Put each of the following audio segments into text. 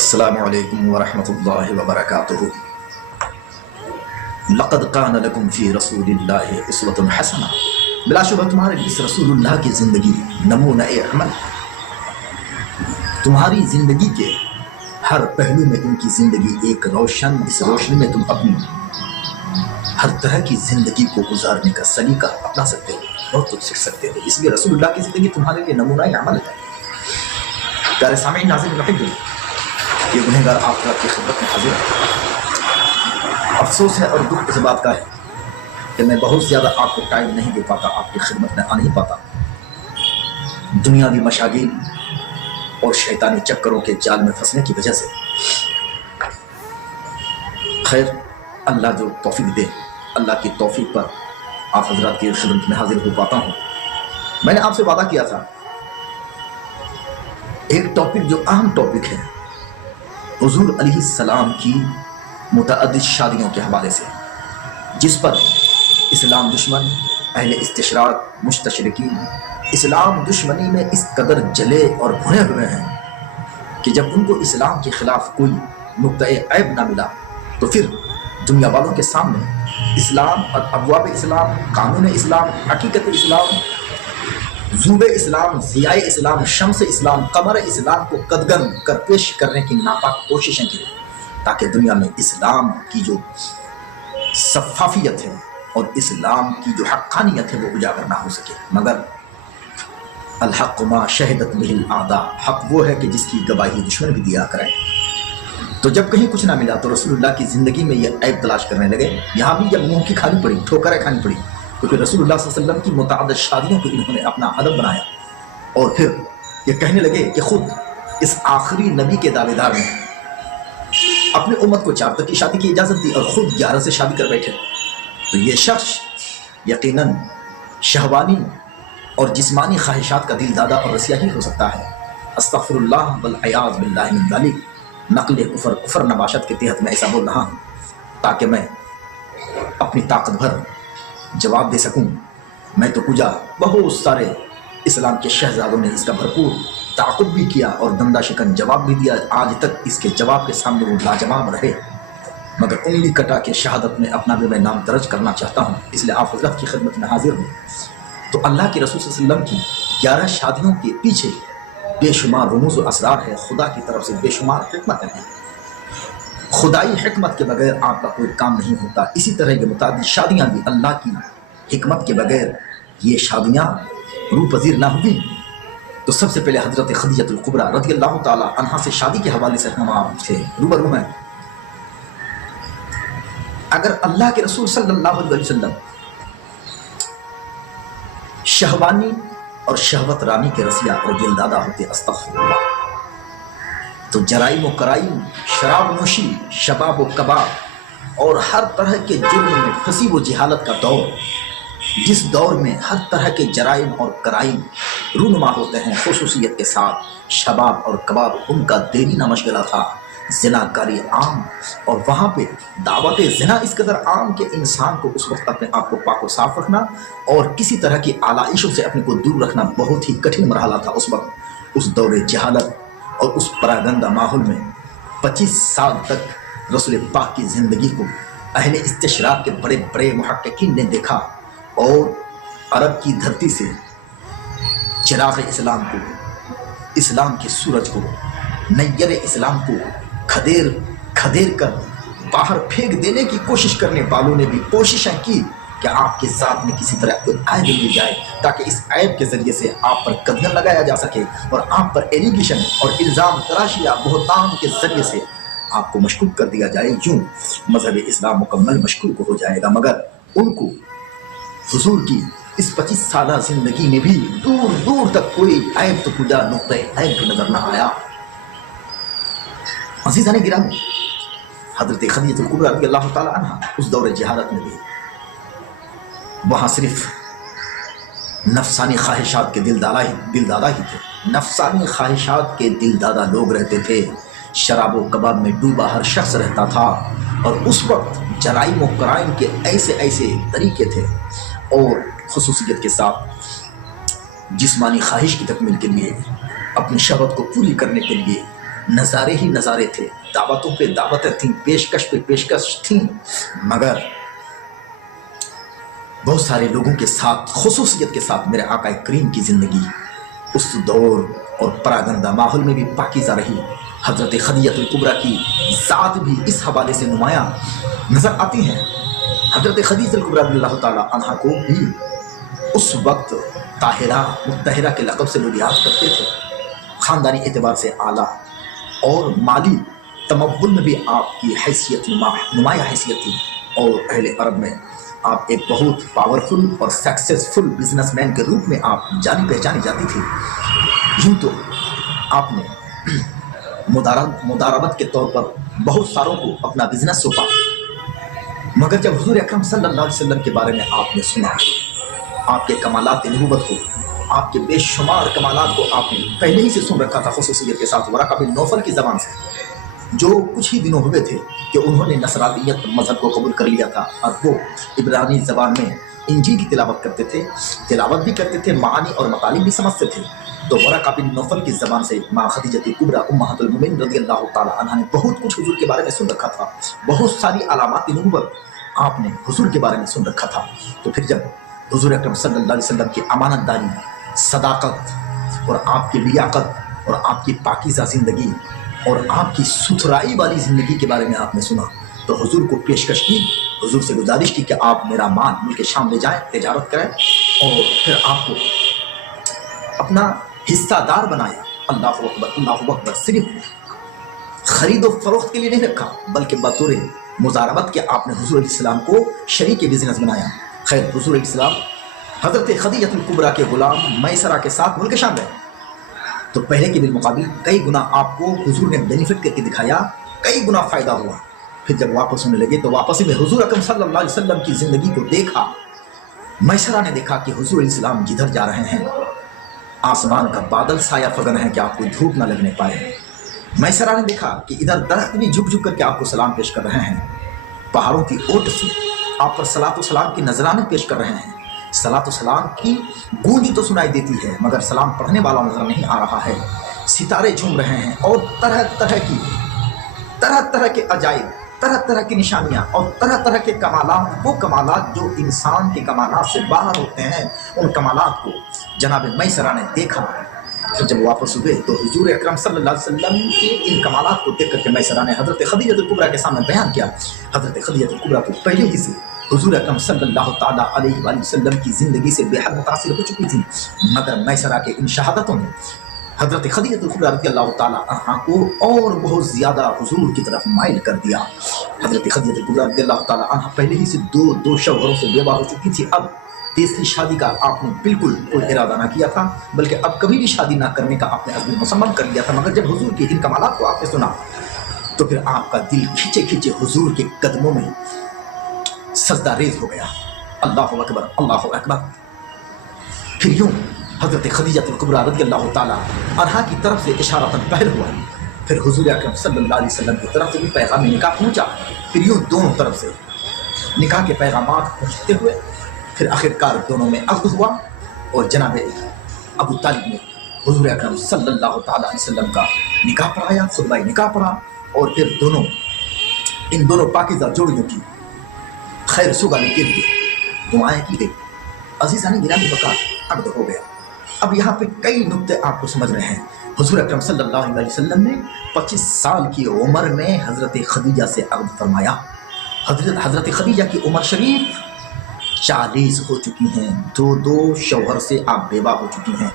السلام علیکم ورحمۃ اللہ وبرکاتہ۔ لقد کان لکم فی رسول اللہ اسوۃ حسنہ، بلا شبہ تمہارے لیے اس رسول اللہ کی زندگی نمونہ عمل، تمہاری زندگی کے ہر پہلو میں ان کی زندگی ایک روشن، اس روشنی میں تم اپنی ہر طرح کی زندگی کو گزارنے کا سلیقہ اپنا سکتے ہو اور تم سیکھ سکتے ہو۔ اس لیے رسول اللہ کی زندگی تمہارے لیے نمونہ عمل ہے۔ پیارے سامعین، ناظرین، محب یہ گنہگار آخرت کی خدمت میں حاضر ہے۔ افسوس ہے اور دکھ اس بات کا ہے کہ میں بہت زیادہ آپ کو ٹائم نہیں دے پاتا، آپ کی خدمت میں آ نہیں پاتا، دنیاوی مشاغل اور شیطانی چکروں کے جال میں پھنسنے کی وجہ سے۔ خیر، اللہ جو توفیق دے، اللہ کی توفیق پر آپ حضرات کی خدمت میں حاضر ہو پاتا ہوں۔ میں نے آپ سے وعدہ کیا تھا ایک ٹاپک جو اہم ٹاپک ہے، حضور علیہ السلام کی متعدد شادیوں کے حوالے سے، جس پر اسلام دشمن، اہل استشراق، مستشرقین اسلام دشمنی میں اس قدر جلے اور بھنے ہوئے ہیں کہ جب ان کو اسلام کے خلاف کوئی نقطۂ عیب نہ ملا تو پھر دنیا والوں کے سامنے اسلام اور ابواب اسلام، قانون اسلام، حقیقت اسلام، ذوب اسلام، ضیاء اسلام، شمس اسلام، قمر اسلام کو قدغن کر پیش کرنے کی ناپاک کوششیں کی تاکہ دنیا میں اسلام کی جو شفافیت ہے اور اسلام کی جو حقانیت ہے وہ اجاگر نہ ہو سکے۔ مگر الحق ما شہدت بہ الاعداء، حق وہ ہے کہ جس کی گواہی دشمن بھی دیا کریں۔ تو جب کہیں کچھ نہ ملا تو رسول اللہ کی زندگی میں یہ عیب تلاش کرنے لگے۔ یہاں بھی جب منہ کی کھانی پڑی، ٹھوکریں کھانی پڑی، کیونکہ رسول اللہ صلی اللہ علیہ وسلم کی متعدد شادیوں کو انہوں نے اپنا ہدف بنایا اور پھر یہ کہنے لگے کہ خود اس آخری نبی کے دعوے دار نے اپنی امت کو 4 تک کی شادی کی اجازت دی اور خود 11 سے شادی کر بیٹھے۔ تو یہ شخص یقیناً شہوانی اور جسمانی خواہشات کا دل دادا اور رسیا ہی ہو سکتا ہے۔ استغفر اللہ والعیاذ باللہ من ذلک۔ نقل کفر نباشت کے تحت میں ایسا بول رہا ہوں تاکہ میں اپنی طاقت بھر جواب دے سکوں۔ میں تو پوجا بہت سارے اسلام کے شہزادوں نے اس کا بھرپور تعاقب بھی کیا اور دندہ شکن جواب بھی دیا، آج تک اس کے جواب کے سامنے وہ لاجواب رہے، مگر انگلی کٹا کے شہادت میں اپنا بھی میں نام درج کرنا چاہتا ہوں، اس لیے آپ حضرت کی خدمت میں حاضر ہوں۔ تو اللہ کے رسول صلی اللہ علیہ وسلم کی 11 شادیوں کے پیچھے بے شمار رموز و اسرار ہے، خدا کی طرف سے بے شمار حکمت ہے۔ خدائی حکمت کے بغیر آپ کا کوئی کام نہیں ہوتا۔ اسی طرح یہ متعدد شادیاں بھی اللہ کی حکمت کے بغیر یہ شادیاں روح پذیر نہ ہوئی۔ تو سب سے پہلے حضرت خدیجہ الکبریٰ رضی اللہ تعالی عنہا سے شادی کے حوالے سے ہم آپ سے روبرو ہیں۔ اگر اللہ کے رسول صلی اللہ علیہ وسلم شہوانی اور شہوت رانی کے رسیا اور دل دادا ہوتے، استغفر اللہ، تو جرائم و کرائم، شراب نوشی، شباب و کباب اور ہر طرح کے جرم میں پھنسی وہ جہالت کا دور، جس دور میں ہر طرح کے جرائم اور کرائم رونما ہوتے ہیں، خصوصیت کے ساتھ شباب اور کباب ان کا دیرینہ مشغلہ تھا، زنا کاری عام، اور وہاں پہ دعوت زنا اس قدر عام کہ انسان کو اس وقت اپنے آپ کو پاک و صاف رکھنا اور کسی طرح کی آلائشوں سے اپنے کو دور رکھنا بہت ہی کٹھن مرحلہ تھا اس وقت۔ اس دور جہالت اور اس پراگندہ ماحول میں 25 سال تک رسول پاک کی زندگی کو اہل استشراق کے بڑے بڑے محققین نے دیکھا اور عرب کی دھرتی سے چراغ اسلام کو، اسلام کے سورج کو، نیر اسلام کو کھدیر کر باہر پھینک دینے کی کوشش کرنے والوں نے بھی کوششیں کی کہ آپ کے ذات میں کسی طرح کوئی عیب لی جائے تاکہ اس عیب کے ذریعے سے آپ پر قدغن لگایا جا سکے اور آپ پر ایلیگیشن اور الزام تراشی یا بہتان کے ذریعے سے آپ کو مشکوک کر دیا جائے، یوں مذہب اسلام مکمل مشکوک ہو جائے گا۔ مگر ان کو حضور کی اس 25 سالہ زندگی میں بھی دور دور تک کوئی عیب تو پوجا نقطۂ عیب بھی نظر نہ آیا۔ عزیزان گرامی، حضرت خدیجہ الکبریٰ رضی اللہ تعالی عنہ اس دور جہالت میں بھی وہاں صرف نفسانی خواہشات کے دل دادا ہی تھے، نفسانی خواہشات کے دل دادا لوگ رہتے تھے، شراب و کباب میں ڈوبا ہر شخص رہتا تھا، اور اس وقت جرائم و کرائم کے ایسے طریقے تھے، اور خصوصیت کے ساتھ جسمانی خواہش کی تکمیل کے لیے، اپنی شہوت کو پوری کرنے کے لیے نظارے ہی نظارے تھے، دعوتوں پہ دعوتیں تھیں، پیشکش پہ پیشکش تھیں، مگر بہت سارے لوگوں کے ساتھ خصوصیت کے ساتھ میرے آقا کریم کی زندگی اس دور اور پراگندہ ماحول میں بھی پاکیزہ رہی۔ حضرت خدیجہ الکبریٰ کی ذات بھی اس حوالے سے نمایاں نظر آتی ہیں۔ حضرت خدیجہ الکبریٰ رضی اللہ تعالی عنہا کو بھی اس وقت طاہرہ مطہرہ کے لقب سے لوگ یاد کرتے تھے۔ خاندانی اعتبار سے اعلیٰ اور مالی تمول میں بھی آپ کی حیثیت نمایاں حیثیت تھی، اور اہل عرب میں آپ ایک بہت پاورفل اور سکسیسفل بزنس مین کے روپ میں آپ جانی پہچانی جاتی تھی۔ یوں تو آپ نے مداربت کے طور پر بہت ساروں کو اپنا بزنس سونپا، مگر جب حضور اکرم صلی اللہ علیہ وسلم کے بارے میں آپ نے سنا، آپ کے کمالات نبوت کو، آپ کے بے شمار کمالات کو آپ نے پہلے ہی سے سن رکھا تھا، خصوصیت کے ساتھ ورقہ بن نوفل کی زبان سے، جو کچھ ہی دنوں ہوئے تھے کہ انہوں نے نصرانیت مذہب کو قبول کر لیا تھا، اور وہ عبرانی زبان میں انجیل کی تلاوت کرتے تھے، تلاوت بھی کرتے تھے، معانی اور مطالب بھی سمجھتے تھے۔ تو ورقہ بن نوفل کی زبان سے ماں خدیجہ کبریٰ امہات المومنین رضی اللہ تعالی عنہا نے بہت کچھ حضور کے بارے میں سن رکھا تھا، بہت ساری علامات نبوت آپ نے حضور کے بارے میں سن رکھا تھا۔ تو پھر جب حضور اکرم صلی اللہ علیہ وسلم کی امانت داری، صداقت اور آپ کی لیاقت اور آپ کی پاکیزہ زندگی اور آپ کی ستھرائی والی زندگی کے بارے میں آپ نے سنا، تو حضور کو پیشکش کی، حضور سے گزارش کی کہ آپ میرا مال ملک شام لے جائیں، تجارت کریں، اور پھر آپ کو اپنا حصہ دار بنایا۔ اللہ اکبر، اللہ اکبر۔ صرف خرید و فروخت کے لیے نہیں رکھا، بلکہ بطور مزاربت کے آپ نے حضور علیہ السلام کو شریک بزنس بنایا۔ خیر، حضور علیہ السلام حضرت خدیجہ الکبریٰ کے غلام میسرہ کے ساتھ ملک شام گئے، تو پہلے کے بالمقابل کئی گنا آپ کو حضور نے بینیفٹ کر کے دکھایا، کئی گنا فائدہ ہوا۔ پھر جب واپس ہونے لگے تو واپسی میں حضور اکرم صلی اللہ علیہ وسلم کی زندگی کو دیکھا۔ میسرہ نے دیکھا کہ حضور علیہ السلام جدھر جا رہے ہیں آسمان کا بادل سایہ فگن ہے کہ آپ کو دھوپ نہ لگنے پائے۔ میسرہ نے دیکھا کہ ادھر درخت بھی جھک جھک کر کے آپ کو سلام پیش کر رہے ہیں، پہاڑوں کی اوٹ سے آپ پر صلاۃ و سلام کی نذرانے پیش کر رہے ہیں۔ صلاۃ و سلام کی گونج تو سنائی دیتی ہے، مگر سلام پڑھنے والا نظر نہیں آ رہا ہے۔ ستارے جھوم رہے ہیں، اور طرح طرح کے عجائب، طرح طرح کی نشانیاں اور طرح طرح کے کمالات، وہ کمالات جو انسان کے کمالات سے باہر ہوتے ہیں، ان کمالات کو جناب میسرہ نے دیکھا۔ پھر جب واپس ہوئے تو حضور اکرم صلی اللہ علیہ وسلم کے ان کمالات کو دیکھ کر کے میسرہ نے حضرت خدیجہ الکبریٰ کے سامنے بیان کیا۔ حضرت خدیجہ الکبریٰ کو پہلے ہی سے حضور اکرم صلی اللہ تعالیٰ علیہ وآلہ وسلم کی زندگی سے بے حد متاثر ہو چکی تھی، مگر میسرہ کے ان شہادتوں نے حضرت خدیجہ الکبریٰ رضی اللہ تعالیٰ عنہا کو اور بہت زیادہ حضور کی طرف مائل کر دیا۔ حضرت خدیجہ الکبریٰ رضی اللہ تعالیٰ عنہا پہلے ہی سے دو شوہروں سے بیوہ ہو چکی تھی، اب تیسری شادی کا آپ نے بالکل کوئی ارادہ نہ کیا تھا، بلکہ اب کبھی بھی شادی نہ کرنے کا آپ نے عزم مصمم کر لیا تھا۔ مگر جب حضور کے ان کمالات کو آپ نے سنا تو پھر آپ کا دل کھینچے کھینچے حضور کے قدموں میں سجدہ ریز ہو گیا۔ اللہ اکبر، اللہ اکبر۔ پھر یوں حضرت خدیجہ الکبریٰ رضی اللہ تعالیٰ عنہا کی طرف سے اشارتاً پہل ہوا، پھر حضور اکرم صلی اللہ علیہ وسلم کی طرف سے بھی پیغام نکاح پہنچا۔ پھر یوں دونوں طرف سے نکاح کے پیغامات پہنچتے ہوئے پھر آخرکار دونوں میں عقد ہوا، اور جناب ابو طالب نے حضور اکرم صلی اللہ تعالیٰ علیہ وسلم کا نکاح پڑھایا، خطبہ نکاح پڑھا، اور پھر ان دونوں پاکیزہ جوڑیوں کی خیر سگالی کے لیے دعائیں کی گئی۔ عزیزان گرامی وقار، عقد ہو گیا۔ اب یہاں پہ کئی نکتے آپ کو سمجھ رہے ہیں۔ حضور اکرم صلی اللہ علیہ وسلم نے 25 سال کی عمر میں حضرت خدیجہ سے عقد فرمایا۔ حضرت خدیجہ کی عمر شریف 40 ہو چکی ہیں، دو شوہر سے آپ بیوہ ہو چکی ہیں۔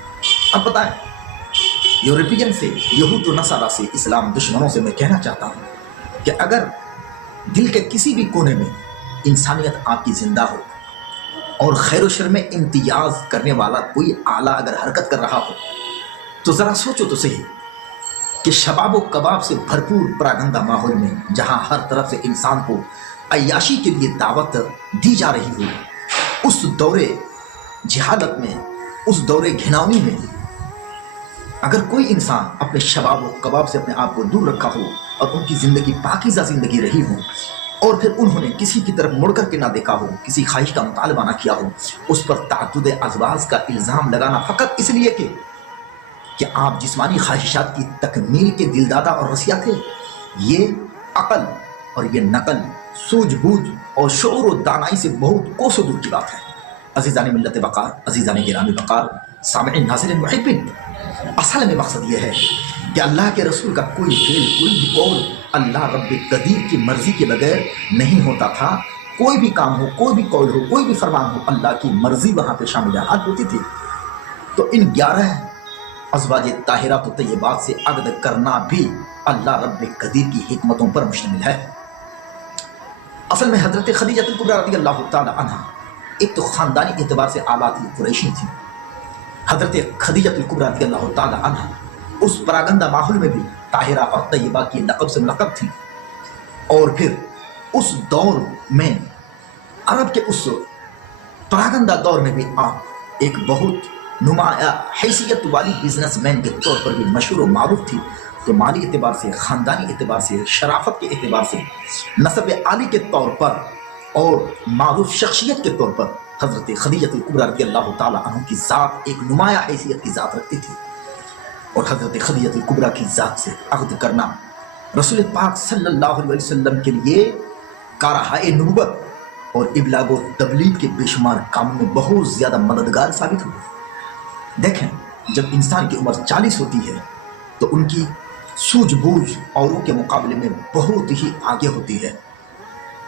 اب بتائیں، یورپین سے، یہود و نصارہ سے، اسلام دشمنوں سے میں کہنا چاہتا ہوں کہ اگر دل کے کسی بھی کونے میں انسانیت آپ کی زندہ ہو اور خیر و شر میں امتیاز کرنے والا کوئی آلہ اگر حرکت کر رہا ہو، تو ذرا سوچو تو صحیح کہ شباب و کباب سے بھرپور پراگندہ ماحول میں جہاں ہر طرف سے انسان کو عیاشی کے لیے دعوت دی جا رہی ہو، اس دور جہالت میں، اس دور گھناؤنی میں اگر کوئی انسان اپنے شباب و کباب سے اپنے آپ کو دور رکھا ہو اور ان کی زندگی پاکیزہ زندگی رہی ہو، اور پھر انہوں نے کسی کی طرف مڑ کر کے نہ دیکھا ہو، کسی خواہش کا مطالبہ نہ کیا ہو، اس پر تعدد ازواج کا الزام لگانا فقط اس لیے کہ کہ آپ جسمانی خواہشات کی تکمیل کے دلدادہ اور رسیا تھے، یہ عقل اور یہ نقل، سوجھ بوجھ اور شعور و دانائی سے بہت کوسوں دور کی بات ہے۔ عزیزان ملت وقار، عزیزان گرامی وقار، سامعین ناظرین محبین، اصل میں مقصد یہ ہے کہ اللہ کے رسول کا کوئی فعل، کوئی بھی قول اللہ رب قدیر کی مرضی کے بغیر نہیں ہوتا تھا۔ کوئی بھی کام ہو، کوئی بھی قول ہو، کوئی بھی فرمان ہو، اللہ کی مرضی وہاں پہ شامل ہوتی تھی۔ تو ان 11 ازواج طاہرات و طیبات سے عقد کرنا بھی اللہ رب قدیر کی حکمتوں پر مشتمل ہے۔ اصل میں حضرت خدیجہ الکبریٰ رضی اللہ تعالی عنہ ایک تو خاندانی اعتبار سے اعلیٰ تھی، قریشی تھی۔ حضرت خدیجہ الکبریٰ رضی اللہ تعالی عنہ اس پراگندہ ماحول میں بھی طاہرہ اور طیبہ کی لقب سے ملقب تھی، اور پھر اس دور میں عرب کے اس پراگندہ دور میں بھی آپ ایک بہت نمایاں حیثیت والی بزنس مین کے طور پر بھی مشہور و معروف تھی۔ تو مالی اعتبار سے، خاندانی اعتبار سے، شرافت کے اعتبار سے، نسب عالی کے طور پر اور معروف شخصیت کے طور پر حضرت خدیجہ الکبریٰ رضی اللہ تعالی عنہ کی ذات ایک نمایاں حیثیت کی ذات رکھتی تھی، اور حضرت خدیجہ الکبریٰ کی ذات سے عقد کرنا رسول پاک صلی اللہ علیہ وسلم کے لیے کارہائے نبوت اور ابلاغ و تبلیغ کے بے شمار کاموں میں بہت زیادہ مددگار ثابت ہوئے۔ دیکھیں، جب انسان کی عمر 40 ہوتی ہے تو ان کی سوجھ بوجھ اوروں کے مقابلے میں بہت ہی آگے ہوتی ہے۔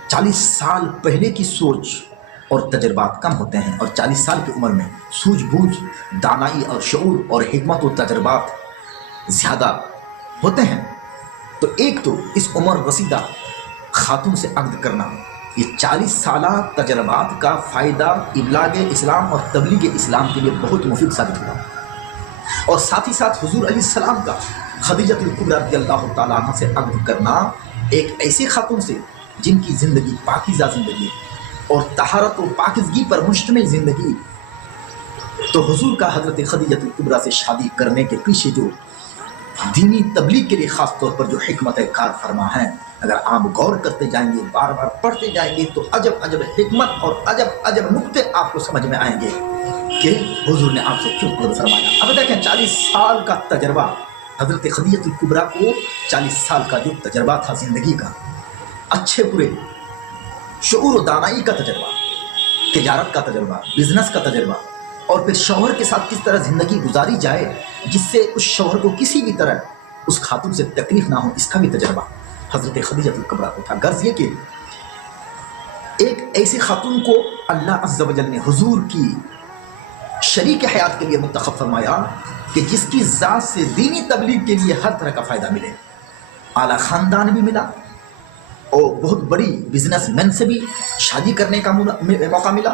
40 سال پہلے کی سوچ اور تجربات کم ہوتے ہیں، اور 40 سال کی عمر میں سوجھ بوجھ، دانائی اور شعور اور حکمت و تجربات زیادہ ہوتے ہیں۔ تو ایک تو اس عمر رسیدہ خاتون سے عقد کرنا، یہ 40 سالہ تجربات کا فائدہ ابلاغ اسلام اور تبلیغ اسلام کے لیے بہت مفید ثابت ہوا، اور ساتھ ہی ساتھ حضور علیہ السلام کا خدیجہ الکبریٰ رضی اللہ تعالیٰ عنہ سے عقد کرنا ایک ایسی خاتون سے جن کی زندگی پاکیزہ زندگی اور طہارت و پاکیزگی پر مشتمل زندگی، تو حضور کا حضرت خدیجہ الکبریٰ سے شادی کرنے کے پیچھے جو دینی تبلیغ کے لیے خاص طور پر جو حکمت کار فرما ہے، اگر آپ غور کرتے جائیں گے، بار بار پڑھتے جائیں گے، تو عجب عجب حکمت اور عجب عجب نکتے آپ کو سمجھ میں آئیں گے کہ حضور نے آپ سے کیوں عقد فرمایا۔ اب دیکھیں، 40 سال کا تجربہ، حضرت خدیجہ الکبریٰ کو 40 سال کا جو تجربہ تھا زندگی کا، اچھے برے، شعور و دانائی کا تجربہ، تجارت کا تجربہ، بزنس کا تجربہ، اور پھر شوہر کے ساتھ کس طرح زندگی گزاری جائے جس سے اس شوہر کو کسی بھی طرح اس خاتون سے تکلیف نہ ہو، اس کا بھی تجربہ حضرت خدیجہ الکبریٰ کو تھا۔ غرض یہ کہ ایک ایسی خاتون کو اللہ عز و جل نے حضور کی شریک حیات کے لیے منتخب فرمایا کہ جس کی ذات سے دینی تبلیغ کے لیے ہر طرح کا فائدہ ملے، اعلیٰ خاندان بھی ملا، اور بہت بڑی بزنس مین سے بھی شادی کرنے کا موقع ملا،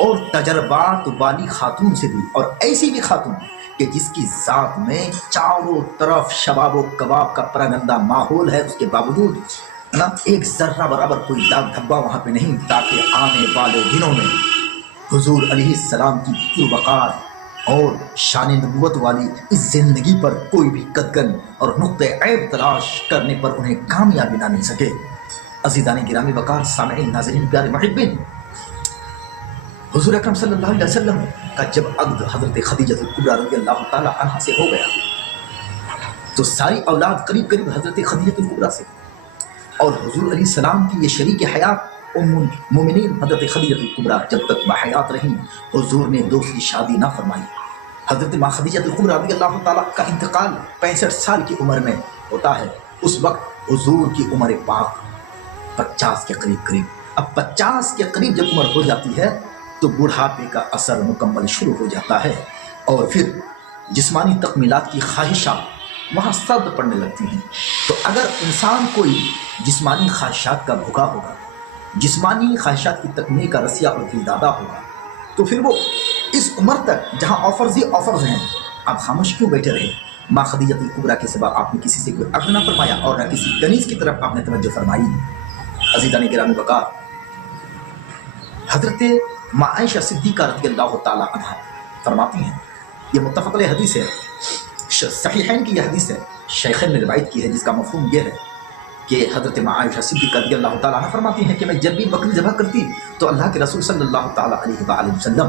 اور تجربات والی خاتون سے بھی، اور ایسی بھی خاتون کہ جس کی ذات میں چاروں طرف شباب و کباب کا پراگندہ ماحول ہے، اس کے باوجود نا ایک ذرہ برابر کوئی داغ دھبا وہاں پہ نہیں، تاکہ آنے والے دنوں میں حضور علیہ السلام کی پروقار اور شان نبوت والی اس زندگی پر کوئی بھی قدغن اور نقطہ عیب تلاش کرنے پر انہیں کامیابی نہ مل سکے۔ عزیزان گرامی وقار، سامعین ناظرین پیارے محبین، حضور اکرم صلی اللہ علیہ وسلم کا جب عقد حضرت خدیجہ الکبریٰ رضی اللہ تعالی عنہ سے ہو گیا تو ساری اولاد قریب قریب حضرت خدیجہ الکبریٰ سے، اور حضور علیہ السلام کی یہ شریک حیات ام المومنین حضرت خدیجہ الکبریٰ جب تک بحیات رہیں، حضور نے دوسری شادی نہ فرمائی۔ حضرت ماں خدیجہ الکبریٰ رضی اللہ تعالیٰ کا انتقال 65 سال کی عمر میں ہوتا ہے۔ اس وقت حضور کی عمر پاک 50 کے قریب، اب 50 کے قریب جب عمر ہو جاتی ہے تو بڑھاپے کا اثر مکمل شروع ہو جاتا ہے، اور پھر جسمانی تکمیلات کی خواہشات وہاں سرد پڑنے لگتی ہیں۔ تو اگر انسان کوئی جسمانی خواہشات کا بھوکا ہوگا، جسمانی خواہشات کی تکمیل کا رسیہ اور دلدادہ ہوگا، تو پھر وہ اس عمر تک جہاں آفرز ہی آفرز ہیں، آپ خاموش کیوں بیٹھے رہے؟ ماں خدیجہ الکبریٰ کے سوا آپ نے کسی سے کوئی عقد نہ فرمایا، اور نہ کسی کنیز کی طرف آپ نے توجہ فرمائی۔ عزیزان گرامی وقار، حضرت ماں عائشہ صدیقہ رضی اللہ تعالی عنہ فرماتی ہیں، یہ متفق علیہ حدیث ہے، صحیحین کی یہ حدیث ہے، شیخین نے روایت کی ہے، جس کا مفہوم یہ ہے کہ حضرت ماں عائشہ صدیقہ رضی اللہ تعالی عنہ فرماتی ہیں کہ میں جب بھی بکری ذبح کرتی تو اللہ کے رسول صلی اللہ تعالی علیہ وآلہ وسلم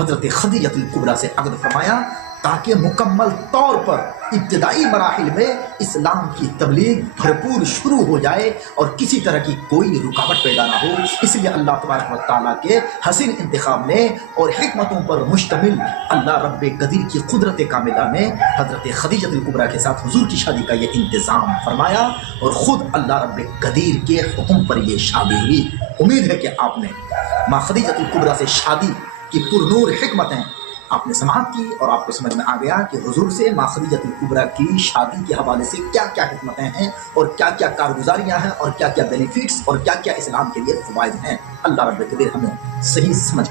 حضرت خدیجۃ الکبریٰ سے عقد فرمایا تاکہ مکمل طور پر ابتدائی مراحل میں اسلام کی تبلیغ بھرپور شروع ہو جائے اور کسی طرح کی کوئی رکاوٹ پیدا نہ ہو۔ اس لیے اللہ تبارک و تعالیٰ کے حسین انتخاب نے اور حکمتوں پر مشتمل اللہ رب قدیر کی قدرت کاملہ نے حضرت خدیجۃ الکبریٰ کے ساتھ حضور کی شادی کا یہ انتظام فرمایا، اور خود اللہ رب قدیر کے حکم پر یہ شادی ہوئی۔ امید ہے کہ آپ نے ماں خدیجۃ الکبریٰ سے شادی کی پرنور حکمتیں آپ نے سماعت کی، اور آپ کو سمجھ میں آ گیا کہ حضور سے ماں خدیجۃ الکبریٰ کی شادی کے حوالے سے کیا کیا حکمتیں ہیں، اور کیا کیا کارگزاریاں ہیں، اور کیا کیا بینیفٹس اور کیا کیا اسلام کے لیے فوائد ہیں۔ اللہ رب قدیر ہمیں صحیح سمجھ